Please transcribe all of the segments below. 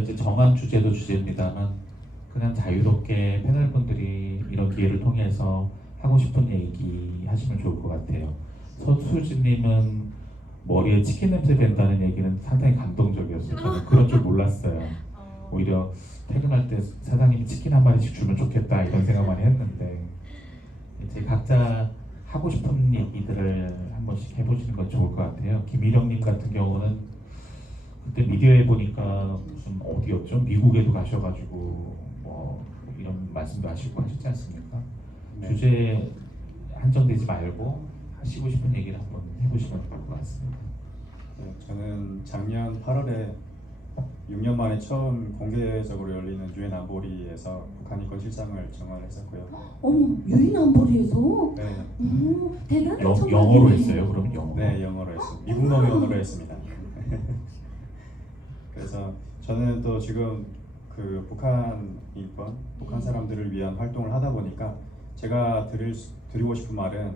이제 정한 주제도 주제입니다만 그냥 자유롭게 패널분들이 이런 기회를 통해서 하고 싶은 얘기 하시면 좋을 것 같아요. 서수진님은 머리에 치킨 냄새 된다는 얘기는 상당히 감동적이었어요. 저는 그런 줄 몰랐어요. 오히려 퇴근할 때 사장님이 치킨 한 마리씩 주면 좋겠다 이런 생각만 했는데 이제 각자 하고 싶은 얘기들을 한 번씩 해보시는 건 좋을 것 같아요. 김일영님 같은 경우는 그때 미디어에 보니까 무슨 어디였죠? 미국에도 가셔가지고 뭐 이런 말씀도 하시고 하셨지 않습니까? 네. 주제에 한정되지 말고 하시고 싶은 얘기를 한번 해보시면 좋을 것 같습니다. 네, 저는 작년 8월에 6년 만에 처음 공개적으로 열리는 유엔 안보리에서 북한 인권 실상을 정언을 했었고요. 어머, 유인 안보리에서? 네, 대단한 영어로 했어요? 그럼 영어? 네, 영어로 했어요. 미국 놈 언어로 했습니다. 그래서 저는 또 지금 그 북한 인권, 북한 사람들을 위한 활동을 하다 보니까 제가 드리고 싶은 말은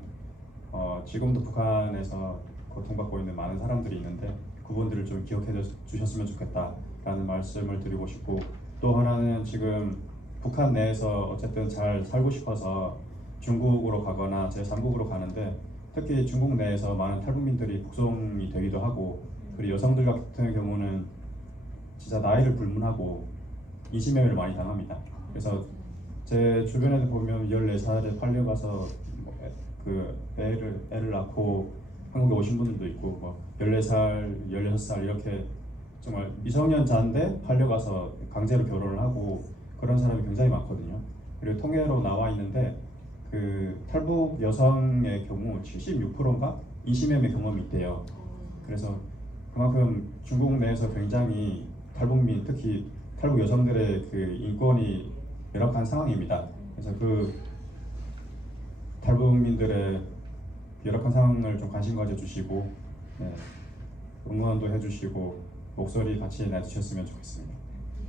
지금도 북한에서 고통받고 있는 많은 사람들이 있는데 그분들을 좀 기억해 주셨으면 좋겠다라는 말씀을 드리고 싶고, 또 하나는 지금 북한 내에서 어쨌든 잘 살고 싶어서 중국으로 가거나 제3국으로 가는데 특히 중국 내에서 많은 탈북민들이 북송이 되기도 하고, 그리고 여성들 같은 경우는 진짜 나이를 불문하고 인신매매를 많이 당합니다. 그래서 제 주변에도 보면 14살에 팔려가서 그 애를 낳고 한국에 오신 분들도 있고, 뭐 14살, 16살 이렇게 정말 미성년자인데 팔려가서 강제로 결혼을 하고 그런 사람이 굉장히 많거든요. 그리고 통계로 나와 있는데 그 탈북 여성의 경우 76%인가 인신매매 경험이 있대요. 그래서 그만큼 중국 내에서 굉장히 탈북민, 특히 탈북 여성들의 그 인권이 열악한 상황입니다. 그래서 그 탈북민들의 열악한 상황을 좀 관심 가져주시고, 네, 응원도 해주시고 목소리 같이 내주셨으면 좋겠습니다.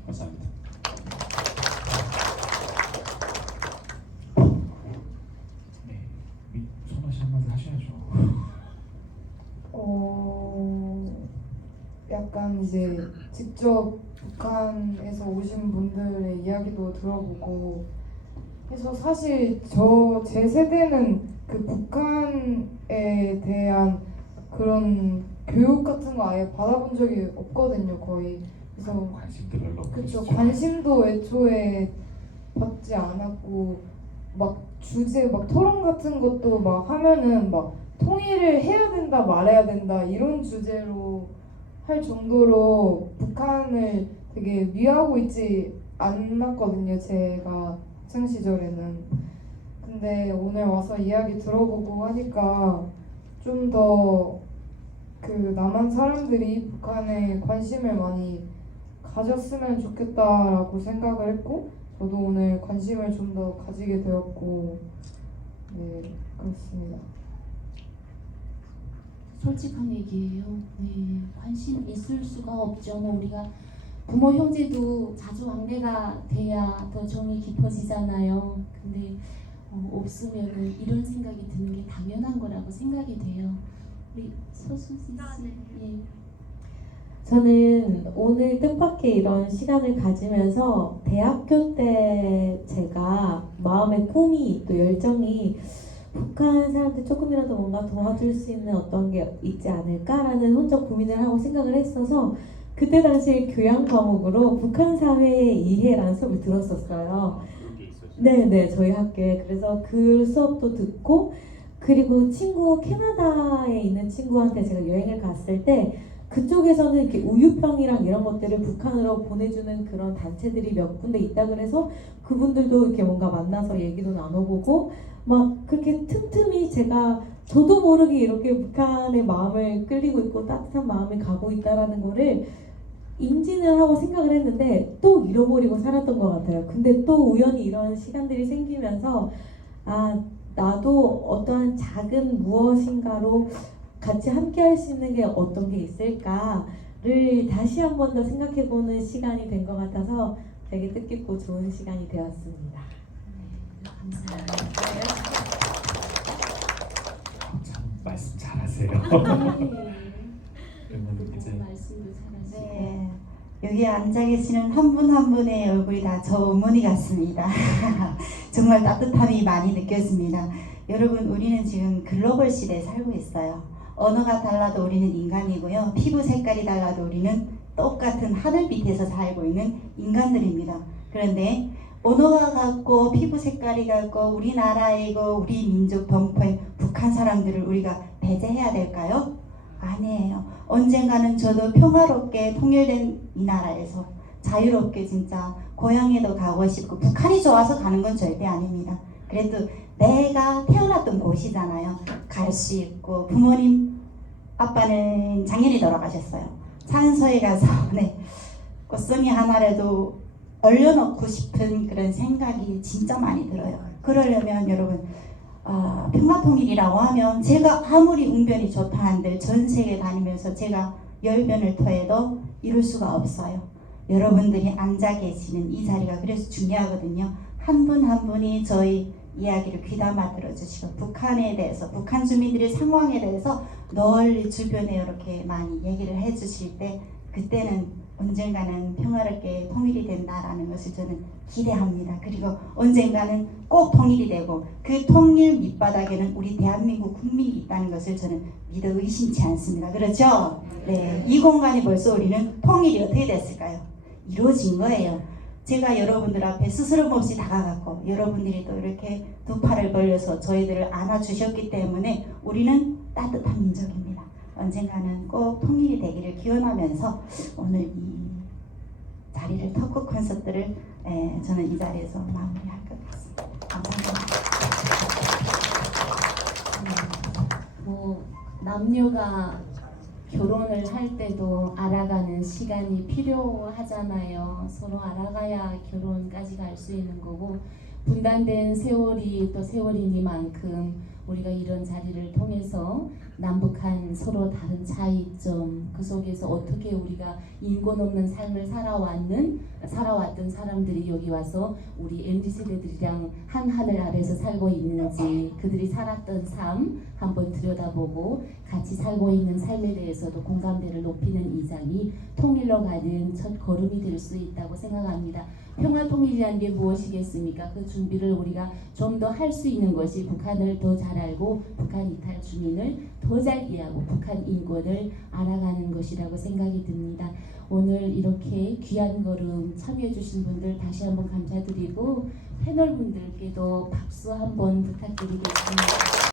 감사합니다. 네, 선호 씨 한마디 하셔야죠. 약간 이제 직접 북한에서 오신 분들의 이야기도 들어보고 해서 사실 제 세대는 그 북한에 대한 그런 교육 같은 거 아예 받아본 적이 없거든요, 거의. 그래서 관심도 별로 없고. 그쵸, 관심도 애초에 받지 않았고, 막 주제 막 토론 같은 것도 막 하면은 막 통일을 해야 된다 말해야 된다 이런 주제로 할 정도로 북한을 되게 위하고 있지 않았거든요, 제가 학창 시절에는. 근데 오늘 와서 이야기 들어보고 하니까 좀 더 그 남한 사람들이 북한에 관심을 많이 가졌으면 좋겠다라고 생각을 했고, 저도 오늘 관심을 좀 더 가지게 되었고, 네, 그렇습니다. 솔직한 얘기예요. 네, 관심 있을 수가 없죠. 뭐 우리가 부모 형제도 자주 왕래가 돼야 더 정이 깊어지잖아요. 근데 없으면은 이런 생각이 드는 게 당연한 거라고 생각이 돼요. 우리 서수지 씨, 예. 저는 오늘 뜻밖의 이런 시간을 가지면서 대학교 때 제가 마음의 꿈이 또 열정이 북한 사람들 조금이라도 뭔가 도와줄 수 있는 어떤 게 있지 않을까라는 혼자 고민을 하고 생각을 했어서 그때 당시에 교양 과목으로 북한 사회의 이해라는 수업을 들었었어요. 네네, 저희 학교에. 그래서 그 수업도 듣고, 그리고 캐나다에 있는 친구한테 제가 여행을 갔을 때 그쪽에서는 이렇게 우유병이랑 이런 것들을 북한으로 보내주는 그런 단체들이 몇 군데 있다 그래서 그분들도 이렇게 뭔가 만나서 얘기도 나눠보고 막 그렇게 틈틈이 저도 모르게 이렇게 북한의 마음을 끌리고 있고 따뜻한 마음이 가고 있다라는 거를 인지는 하고 생각을 했는데 또 잃어버리고 살았던 것 같아요. 근데 또 우연히 이런 시간들이 생기면서 나도 어떠한 작은 무엇인가로 같이 함께 할 수 있는 게 어떤 게 있을까를 다시 한 번 더 생각해보는 시간이 된 것 같아서 되게 뜻깊고 좋은 시간이 되었습니다. 네, 감사합니다. 참 말씀 잘하세요. 네. 그러면 이제 말씀도 잘하시고. 네, 여기 앉아 계시는 한 분 한 분의 얼굴이 다 저 어머니 같습니다. 정말 따뜻함이 많이 느껴집니다. 여러분, 우리는 지금 글로벌 시대에 살고 있어요. 언어가 달라도 우리는 인간이고요. 피부 색깔이 달라도 우리는 똑같은 하늘 밑에서 살고 있는 인간들입니다. 그런데 언어가 같고 피부 색깔이 같고 우리나라이고 우리 민족 동포인 북한 사람들을 우리가 배제해야 될까요? 아니에요. 언젠가는 저도 평화롭게 통일된 이 나라에서 자유롭게 진짜 고향에도 가고 싶고, 북한이 좋아서 가는 건 절대 아닙니다. 그래도 내가 태어났던 곳이잖아요. 갈 수 있고, 부모님 아빠는 작년에 돌아가셨어요. 산소에 가서 꽃송이 하나라도 얼려놓고 싶은 그런 생각이 진짜 많이 들어요. 그러려면 여러분, 평화통일이라고 하면 제가 아무리 웅변이 좋다 한들 전 세계 다니면서 제가 열변을 토해도 이룰 수가 없어요. 여러분들이 앉아 계시는 이 자리가 그래서 중요하거든요. 한 분 한 분이 저희 이야기를 귀담아 들어주시고, 북한에 대해서, 북한 주민들의 상황에 대해서 널리 주변에 이렇게 많이 얘기를 해주실 때, 그때는 언젠가는 평화롭게 통일이 된다라는 것을 저는 기대합니다. 그리고 언젠가는 꼭 통일이 되고, 그 통일 밑바닥에는 우리 대한민국 국민이 있다는 것을 저는 믿어 의심치 않습니다. 그렇죠? 네, 이 공간이 벌써 우리는 통일이 어떻게 됐을까요? 이루어진 거예요. 제가 여러분들 앞에 스스럼 없이 다가갔고, 여러분들이 또 이렇게 두 팔을 벌려서 저희들을 안아주셨기 때문에 우리는 따뜻한 민족입니다. 언젠가는 꼭 통일이 되기를 기원하면서 오늘 이 자리를, 토크 콘서트를 저는 이 자리에서 마무리할 것 같습니다. 감사합니다. 뭐 남녀가 결혼을 할 때도 알아가는 시간이 필요하잖아요. 서로 알아가야 결혼까지 갈 수 있는 거고, 분단된 세월이 또 세월이니만큼 우리가 이런 자리를 통해서 남북한 서로 다른 차이점, 그 속에서 어떻게 우리가 인권 없는 삶을 살아왔던 사람들이 여기 와서 우리 MZ세대들이랑 한 하늘 아래서 살고 있는지, 그들이 살았던 삶 한번 들여다보고 같이 살고 있는 삶에 대해서도 공감대를 높이는 이 장이 통일로 가는 첫 걸음이 될 수 있다고 생각합니다. 평화통일이라는 게 무엇이겠습니까? 그 준비를 우리가 좀 더 할 수 있는 것이 북한을 더 잘 알고, 북한 이탈 주민을 더 잘 이해하고, 북한 인권을 알아가는 것이라고 생각이 듭니다. 오늘 이렇게 귀한 걸음 참여해 주신 분들 다시 한번 감사드리고, 패널 분들께도 박수 한번 부탁드리겠습니다.